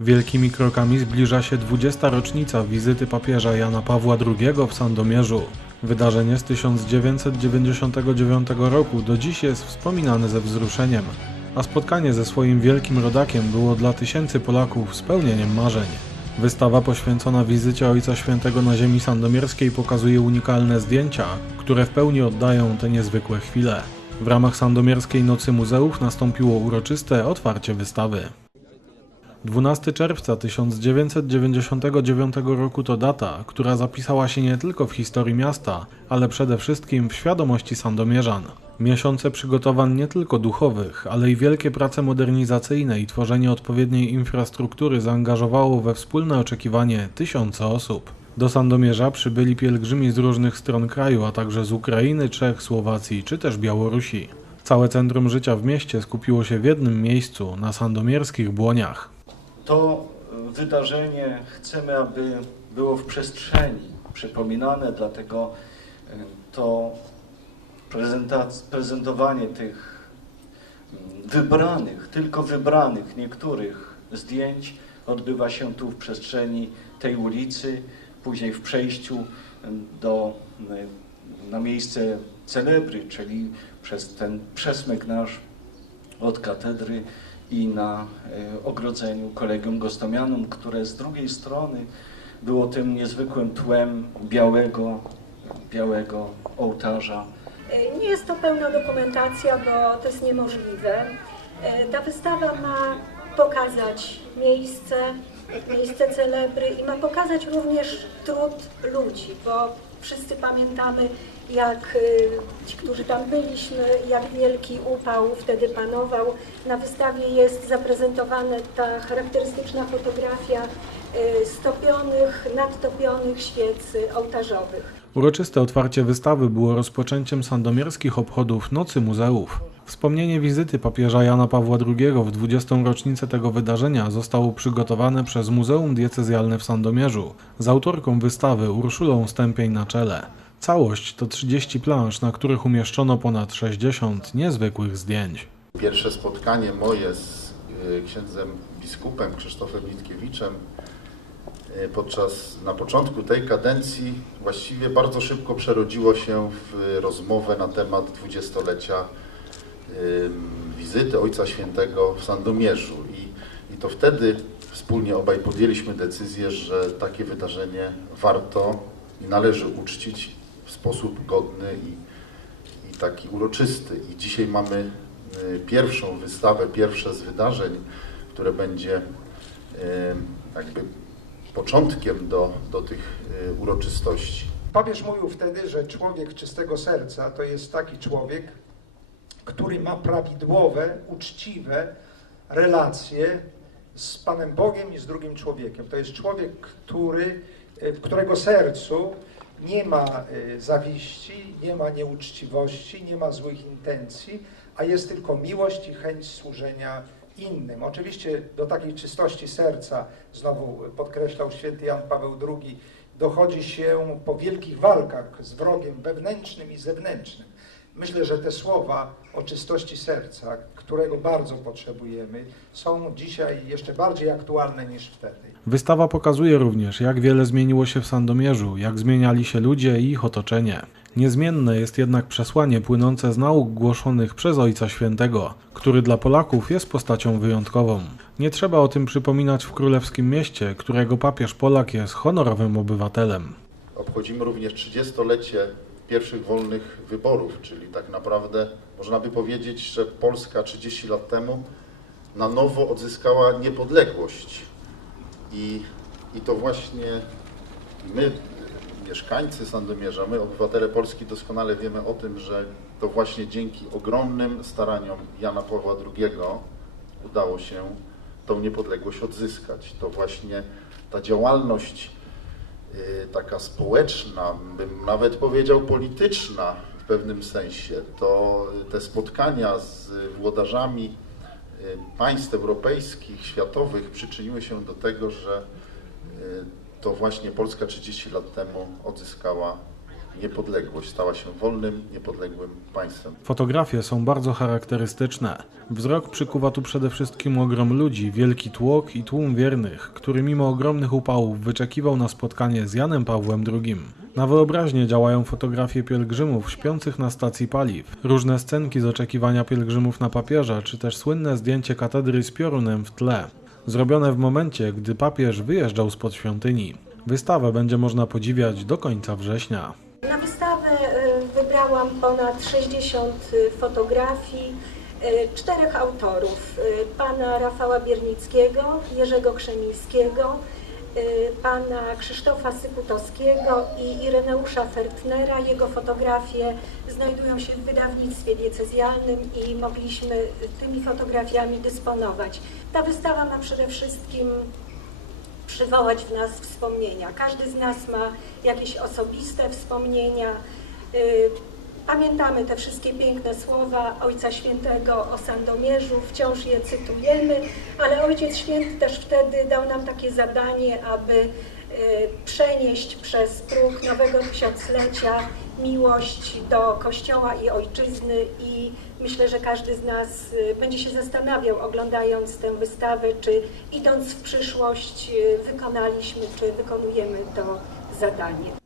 Wielkimi krokami zbliża się 20. rocznica wizyty papieża Jana Pawła II w Sandomierzu. Wydarzenie z 1999 roku do dziś jest wspominane ze wzruszeniem, a spotkanie ze swoim wielkim rodakiem było dla tysięcy Polaków spełnieniem marzeń. Wystawa poświęcona wizycie Ojca Świętego na ziemi sandomierskiej pokazuje unikalne zdjęcia, które w pełni oddają te niezwykłe chwile. W ramach Sandomierskiej Nocy Muzeów nastąpiło uroczyste otwarcie wystawy. 12 czerwca 1999 roku to data, która zapisała się nie tylko w historii miasta, ale przede wszystkim w świadomości sandomierzan. Miesiące przygotowań nie tylko duchowych, ale i wielkie prace modernizacyjne i tworzenie odpowiedniej infrastruktury zaangażowało we wspólne oczekiwanie tysiące osób. Do Sandomierza przybyli pielgrzymi z różnych stron kraju, a także z Ukrainy, Czech, Słowacji czy też Białorusi. Całe centrum życia w mieście skupiło się w jednym miejscu, na sandomierskich błoniach. To wydarzenie chcemy, aby było w przestrzeni przypominane, dlatego y, to prezentowanie tych mm, wybranych, tylko wybranych niektórych zdjęć odbywa się tu w przestrzeni tej ulicy, później w przejściu y, do, y, na miejsce celebry, czyli przez ten przesmyk nasz od katedry i na e, ogrodzeniu Kolegium Gostomianum, które z drugiej strony było tym niezwykłym tłem białego, białego ołtarza. E, Nie jest to pełna dokumentacja, bo to jest niemożliwe. E, Ta wystawa ma pokazać miejsce, miejsce celebry i ma pokazać również trud ludzi, bo wszyscy pamiętamy, jak e, ci, którzy tam byliśmy, jak wielki upał wtedy panował. Na wystawie jest zaprezentowana ta charakterystyczna fotografia e, stopionych, nadtopionych świec ołtarzowych. Uroczyste otwarcie wystawy było rozpoczęciem sandomierskich obchodów Nocy Muzeów. Wspomnienie wizyty papieża Jana Pawła II w 20. rocznicę tego wydarzenia zostało przygotowane przez Muzeum Diecezjalne w Sandomierzu z autorką wystawy Urszulą Stępień na czele. Całość to 30 plansz, na których umieszczono ponad 60 niezwykłych zdjęć. Pierwsze spotkanie moje z y, księdzem biskupem Krzysztofem Litkiewiczem podczas, na początku tej kadencji właściwie bardzo szybko przerodziło się w rozmowę na temat dwudziestolecia wizyty Ojca Świętego w Sandomierzu i, i to wtedy wspólnie obaj podjęliśmy decyzję, że takie wydarzenie warto i należy uczcić w sposób godny i, i taki uroczysty. I dzisiaj mamy y, pierwszą wystawę, pierwsze z wydarzeń, które będzie jakby początkiem do, do tych y, uroczystości. Papież mówił wtedy, że człowiek czystego serca to jest taki człowiek, który ma prawidłowe, uczciwe relacje z Panem Bogiem i z drugim człowiekiem. To jest człowiek, który, e, w którego sercu nie ma e, zawiści, nie ma nieuczciwości, nie ma złych intencji, a jest tylko miłość i chęć służenia innym. Oczywiście do takiej czystości serca, znowu podkreślał święty Jan Paweł II, dochodzi się po wielkich walkach z wrogiem wewnętrznym i zewnętrznym. Myślę, że te słowa o czystości serca, którego bardzo potrzebujemy, są dzisiaj jeszcze bardziej aktualne niż wtedy. Wystawa pokazuje również, jak wiele zmieniło się w Sandomierzu, jak zmieniali się ludzie i ich otoczenie. Niezmienne jest jednak przesłanie płynące z nauk głoszonych przez Ojca Świętego, który dla Polaków jest postacią wyjątkową. Nie trzeba o tym przypominać w królewskim mieście, którego papież Polak jest honorowym obywatelem. Obchodzimy również 30-lecie pierwszych wolnych wyborów, czyli tak naprawdę można by powiedzieć, że Polska 30 lat temu na nowo odzyskała niepodległość. I, i to właśnie my, mieszkańcy Sandomierza, my obywatele Polski doskonale wiemy o tym, że to właśnie dzięki ogromnym staraniom Jana Pawła II udało się tą niepodległość odzyskać. To właśnie ta działalność y, taka społeczna, bym nawet powiedział polityczna w pewnym sensie, to te spotkania z włodarzami y, państw europejskich, światowych przyczyniły się do tego, że y, to właśnie Polska 30 lat temu odzyskała niepodległość, stała się wolnym, niepodległym państwem. Fotografie są bardzo charakterystyczne. Wzrok przykuwa tu przede wszystkim ogrom ludzi, wielki tłok i tłum wiernych, który mimo ogromnych upałów wyczekiwał na spotkanie z Janem Pawłem II. Na wyobraźnię działają fotografie pielgrzymów śpiących na stacji paliw, różne scenki z oczekiwania pielgrzymów na papieża, czy też słynne zdjęcie katedry z piorunem w tle, zrobione w momencie, gdy papież wyjeżdżał spod świątyni. Wystawę będzie można podziwiać do końca września. Na wystawę y, wybrałam ponad 60 fotografii y, czterech autorów. y, Pana Rafała Biernickiego, Jerzego Krzemińskiego, y, pana Krzysztofa Sykutowskiego i Ireneusza Fertnera. Jego fotografie znajdują się w wydawnictwie diecezjalnym i mogliśmy tymi fotografiami dysponować. Ta wystawa ma przede wszystkim przywołać w nas wspomnienia. Każdy z nas ma jakieś osobiste wspomnienia. Pamiętamy te wszystkie piękne słowa Ojca Świętego o Sandomierzu, wciąż je cytujemy, ale Ojciec Święty też wtedy dał nam takie zadanie, aby y, przenieść przez próg nowego tysiąclecia miłość do Kościoła i Ojczyzny i myślę, że każdy z nas y, będzie się zastanawiał oglądając tę wystawę, czy idąc w przyszłość y, wykonaliśmy, czy wykonujemy to zadanie.